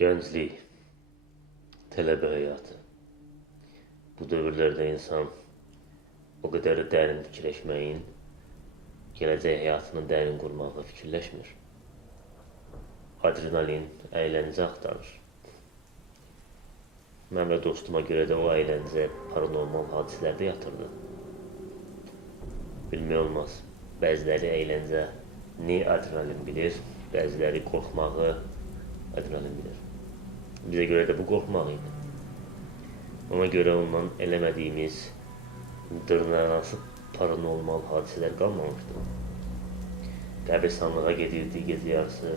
Gənclik, tələbə həyatı. Bu dövrlərdə insan o qədər də dərin fikirləşməyin, gələcək həyatını dərin qurmağı fikirləşmir. Adrenalin, əyləncə axtarır. Mən və dostuma görə də o əyləncə paranormal hadisələrdə yatırdı. Bilmək olmaz, bəziləri əyləncə nə adrenalin bilir, bəziləri qorxmağı adrenalin bilir. Bizə görə də bu qorxmaq idi. Ona görə ondan eləmədiyimiz dırnaqarası paranormal hadisələr qalmamışdı. Qəbristanlığa gedirdik gecə yarısı,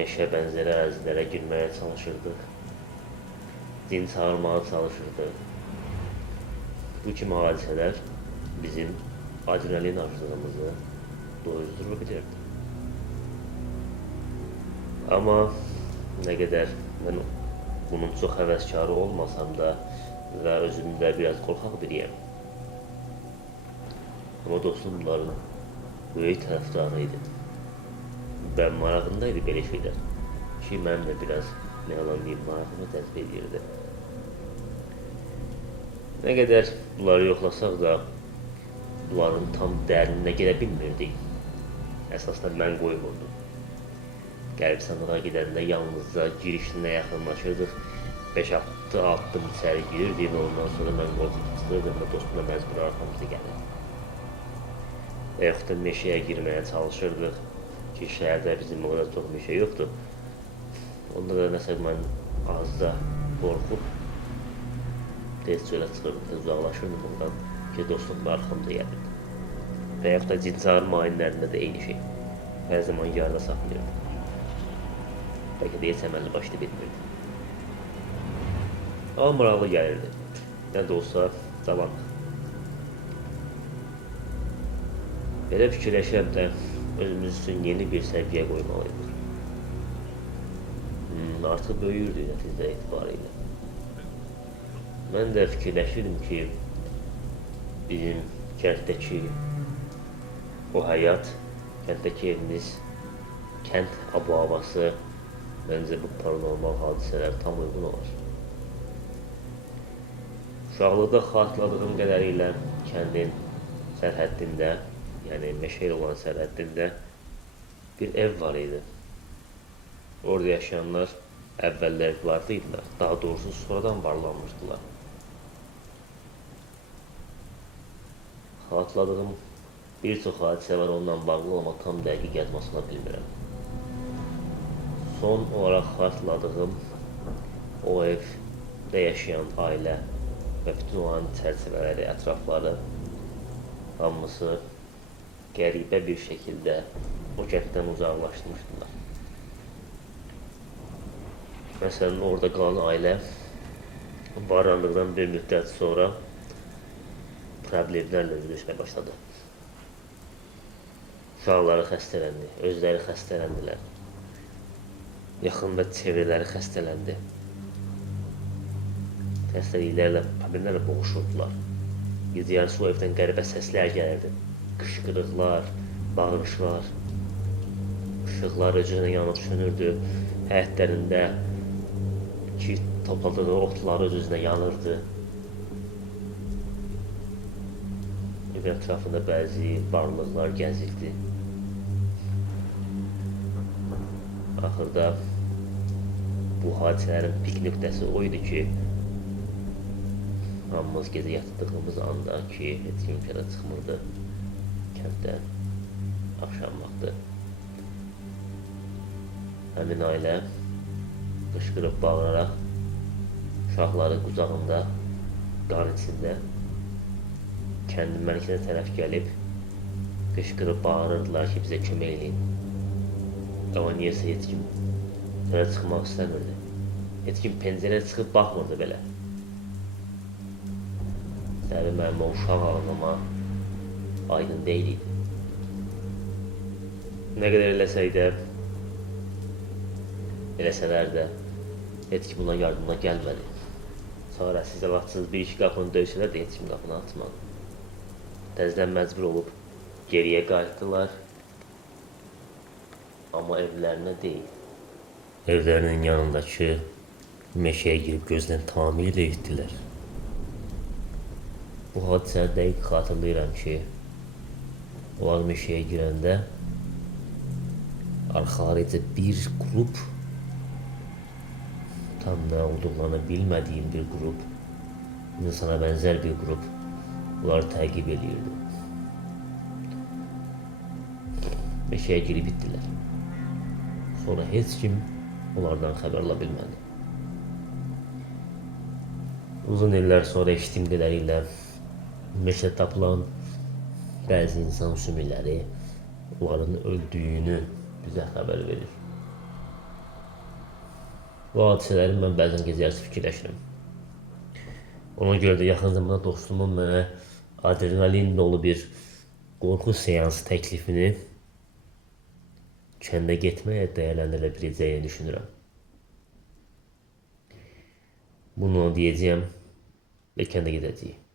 meşə bənzəri ərazilərə girməyə çalışırdıq, din çağırmağa çalışırdıq. Bu kimi hadisələr bizim adrenalin arzulığımızı doyuzdurur bilirdi. Amma nə qədər mən bunun çox həvəskarı olmasam da və özümdə biraz qorxaq biriyəm. Amma dostum bunların böyük tərəfdarı idi və marağındaydı belə şeylər ki, mənim də biraz nə yalan deyim, marağımı cəzb edirdi. Nə qədər bunları yoxlasaq da bunların tam dərinə gedə bilmirdik. Əsasında mən qoymurdum. Qəbristanlığa gedəndə yalnızca girişinə yaxınlaşırdıq, 5-6 addım içəri girirdik və ondan sonra mən qorxub çıxırdım və dostumla məcbur arxamızda gəlirdi. Və yaxud da meşəyə girməyə çalışırdıq ki, şəhərdə bizim o qədər çox meşə yoxdur. Onda da nəsə mən azca qorxub tez çölə çıxırdım, tez uzaqlaşırdım ondan ki, dostum da arxamda gəlirdi. Və yaxud da cin çağırma ayinlərində də eyni şey. Hər zaman yarda saxlayırdım. Bəlkə də heç əməlli başlı bilmirdi. Amma maraqlı gəlirdi. Nə də olsa cavanıq. Belə fikirləşirəm də özümüz üçün yeni bir səviyyə qoymalıydıq. Artıq böyüyürdük nəticə etibarilə. Mən də fikirləşirdim ki, bizim kənddəki o həyat, kənddəki evimiz, kənd abu-havası məncə bu paranormal hadisələr tam uyğun olar. Uşaqlıqda xatırladığım qədərilə kəndin sərhəddində, yəni meşə ilə olan sərhəddində bir ev var idi. Orada yaşayanlar əvvəllər varlı idilər, daha doğrusu sonradan varlanmışdılar. Xatırladığım bir çox hadisə var ondan bağlı, amma tam dəqiq yazmasını bilmirəm. Son olaraq xatırladığım o evdə yaşayan ailə və bütün onların çərçivələri, ətrafları hamısı qəribə bir şəkildə o kənddən uzaqlaşmışdılar. Məsələn, orada qalan ailə varlandıqdan bir müddət sonra problemlərlə üzləşməyə başladı. Uşaqları xəstələndi, özləri xəstələndilər. Yaxın və çevrələri xəstələndi. Xəstəliklərlə, problemlərlə boğuşurdular. Gecə yarısı o evdən qəribə səslər gəlirdi. Qışqırıqlar, bağırışlar, işıqlar öz-özünə yanıb sönürdü. Həyətlərində ki, topladığı otlar öz-özünə yanırdı. Evin ətrafında bəzi varlıqlar gəzirdi. Axırda bu hadisələrin pik nöqtəsi o idi ki, hamımız gecə yatdığımız anda ki, heç kim kəndə çıxmırdı kənddən axşam vaxtı. Həmin ailə qışqırıb bağıraraq uşaqları qucağında, qan içində kəndin mərkəzinə tərəf gəlib qışqırıb bağırırdılar ki, bizə kömək eləyin. Amma niyəsə heç kim çölə çıxmaq istəmirdi. Heç kim pəncərəyə çıxıb baxmırdı belə. Təbii mənim o uşaq ağlıma aydın deyil idi. Nə qədər eləsələr də heç kim buna yardımına gəlmədi. Sonra siz vaxtsız bir-iki qapını döysələr də heç kim qapını açmadı. Təzədən məcbur olub geriyə qayıtdılar. Amma evlərinə deyil. evlərinin yanındakı meşəyə girib gözdən tamamilə itdilər. Bu hadisəni dəqiq xatırlayıram ki, onlar meşəyə girəndə arxalarıca bir qrup, tam nə olduqlarını bilmədiyim bir qrup, insana bənzər bir qrup onları təqib edirdi. Meşəyə girib itdilər. Sonra heç kim onlardan xəbər ala bilmədi. Uzun illər sonra eşitdiyim qədərilə meşədə tapılan bəzi insan sümükləri onların öldüyünü bizə xəbər verir. Bu hadisələri mən bəzən gecə yarısı fikirləşirəm. Ona görə də yaxın zamanda dostumun mənə adrenalin dolu bir qorxu seansı təklifini kəndə getməyə dəyərləndirə biləcəyini düşünürəm. Bunu deyəcəyəm və kəndə gedəcəyik.